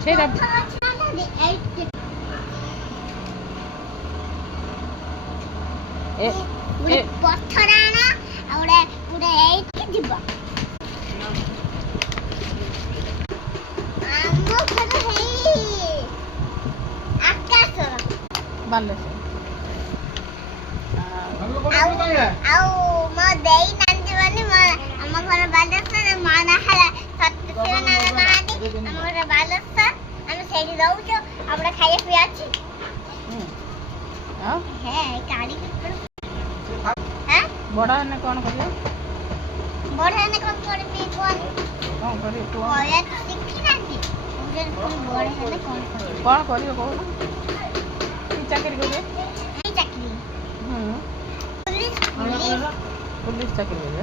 ସେଇଟା ପଥର ଆଣ ଆଉ ଗୋଟେ ଏଇଠି ଯିବ ଆମ ଘର ହେଇ ଆକାଶର ଆଉ ମୋ ଦେଇ ନାନ୍ଦିବନି ଆମ ଘର ବାଲେଶ୍ୱର ମୋ ନାଁ ହେଲା ସତ୍ୟଶିବନାରାୟଣ ମହାନ୍ତି ଆମ ଘର ବାଲେଶ୍ୱର ଆମେ ସେଇଠି ରହୁଛୁ ଆମର ଖାଇବା ପିଇବା ଅଛି ବଡ଼ ହେଲେ କ'ଣ କରିବ? ବଡ଼ ହେଲେ କ'ଣ କରିବି କ'ଣ କରିବ ଶିଖିନାହାନ୍ତି ବଡ଼ ହେଲେ କ'ଣ କରିବ କହୁନ? କି ଚାକିରି କରିବେ? ଚାକିରି ପୁଲିସ ଚାକିରି କରିବେ।